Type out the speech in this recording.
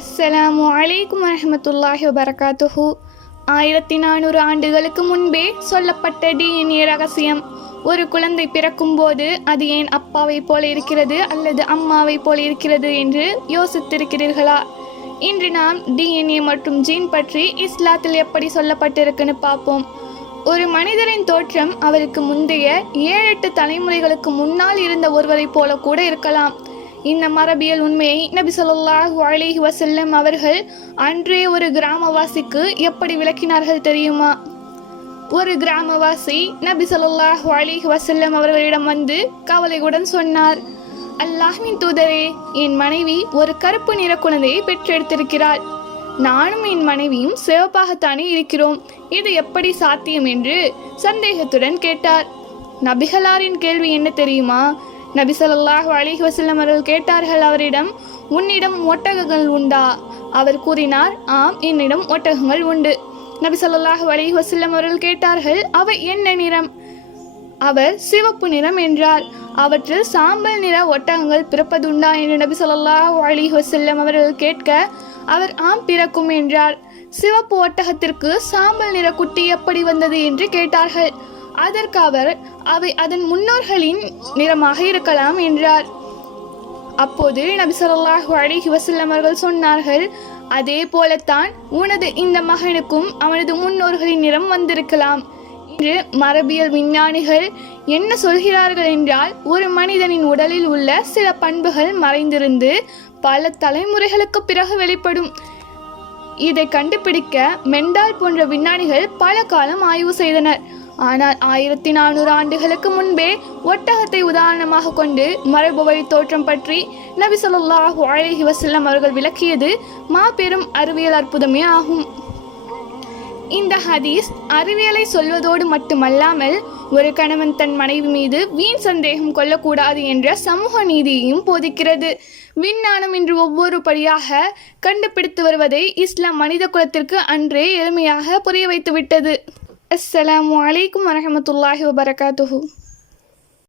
அஸ்ஸலாமு அலைக்கும் வரஹ்மத்துல்லாஹி வபரகாத்துஹு. 1400 ஆண்டுகளுக்கு முன்பே சொல்லப்பட்ட டிஎன்ஏ ரகசியம். ஒரு குழந்தை பிறக்கும்போது அது ஏன் அப்பாவை போல இருக்கிறது அல்லது அம்மாவை போல இருக்கிறது என்று யோசித்திருக்கிறீர்களா? இன்று நாம் டிஎன்ஏ மற்றும் ஜீன் பற்றி இஸ்லாத்தில் எப்படி சொல்லப்பட்டிருக்குன்னு பார்ப்போம். ஒரு மனிதரின் தோற்றம் அவருக்கு முந்தைய 7-8 தலைமுறைகளுக்கு முன்னால் இருந்த ஒருவரை போல கூட இருக்கலாம். இந்த மரபியல் உண்மையை நபி ஸல்லல்லாஹு அலைஹி வஸல்லம் அவர்கள் அன்றே ஒரு கிராமவாசிக்கு எப்படி விளக்கினார்கள் தெரியுமா? ஒரு கிராமவாசி நபி ஸல்லல்லாஹு அலைஹி வஸல்லம் அவர்களிடம் வந்து கவலையுடன் சொன்னார், அல்லாஹ்வின் தூதரே, என் மனைவி ஒரு கருப்பு நிற குழந்தையை பெற்றெடுத்திருக்கிறாள். நானும் என் மனைவியும் சிவப்பாகத்தானே இருக்கிறோம். இது எப்படி சாத்தியம் என்று சந்தேகத்துடன் கேட்டார். நபிகளாரின் கேள்வி என்ன தெரியுமா? நபி ஸல்லல்லாஹு அலைஹி வஸல்லம் அவர்கள் கேட்டார்கள் அவரிடம், உன்னிடம் ஒட்டகங்கள் உண்டா? அவர் கூறினார், ஆம், என்னிடம் ஒட்டகங்கள் உண்டு. நபி ஸல்லல்லாஹு அலைஹி வஸல்லம் அவர்கள் கேட்டார்கள், அவை என்ன நிறம்? அவர் சிவப்பு நிறம் என்றார். அவற்றில் சாம்பல் நிற ஒட்டகங்கள் பிறப்பதுண்டா என்று நபி ஸல்லல்லாஹு அலைஹி வஸல்லம் அவர்கள் கேட்க அவர் ஆம், பிறக்கும் என்றார். சிவப்பு ஒட்டகத்திற்கு சாம்பல் நிற குட்டி எப்படி வந்தது என்று கேட்டார்கள். அதற்கு அவர், அவை அதன் முன்னோர்களின் நிறமாக இருக்கலாம் என்றார். அப்போது நபி ஸல்லல்லாஹு அலைஹி வஸல்லம் அவர்கள் சொன்னார்கள், அதே போலத்தான் உனது இந்த மகனுக்கும் அவனது முன்னோர்களின் நிறம் வந்திருக்கலாம். இன்று மரபியல் விஞ்ஞானிகள் என்ன சொல்கிறார்கள் என்றால், ஒரு மனிதனின் உடலில் உள்ள சில பண்புகள் மறைந்திருந்து பல தலைமுறைகளுக்கு பிறகு வெளிப்படும். இதை கண்டுபிடிக்க மெண்டால் போன்ற விஞ்ஞானிகள் பல காலம் ஆய்வு செய்தனர். ஆனால் 1400 ஆண்டுகளுக்கு முன்பே ஒட்டகத்தை உதாரணமாக கொண்டு மரபு வழி தோற்றம் பற்றி நபி ஸல்லல்லாஹு அலைஹி வஸல்லம் அவர்கள் விளக்கியது மாபெரும் அறிவியல் அற்புதமே ஆகும். இந்த ஹதீஸ் அறிவியலை சொல்வதோடு மட்டுமல்லாமல் ஒரு கணவன் தன் மனைவி மீது வீண் சந்தேகம் கொள்ளக்கூடாது என்ற சமூக நீதியையும் போதிக்கிறது. விஞ்ஞானம் இன்று ஒவ்வொரு படியாக கண்டுபிடித்து வருவதை இஸ்லாம் மனித குலத்திற்கு அன்றே எளிமையாக புரிய வைத்து விட்டது. அஸ்ஸலாமு அலைக்கும் வரஹ்மத்துல்லாஹி வபரகாத்துஹு.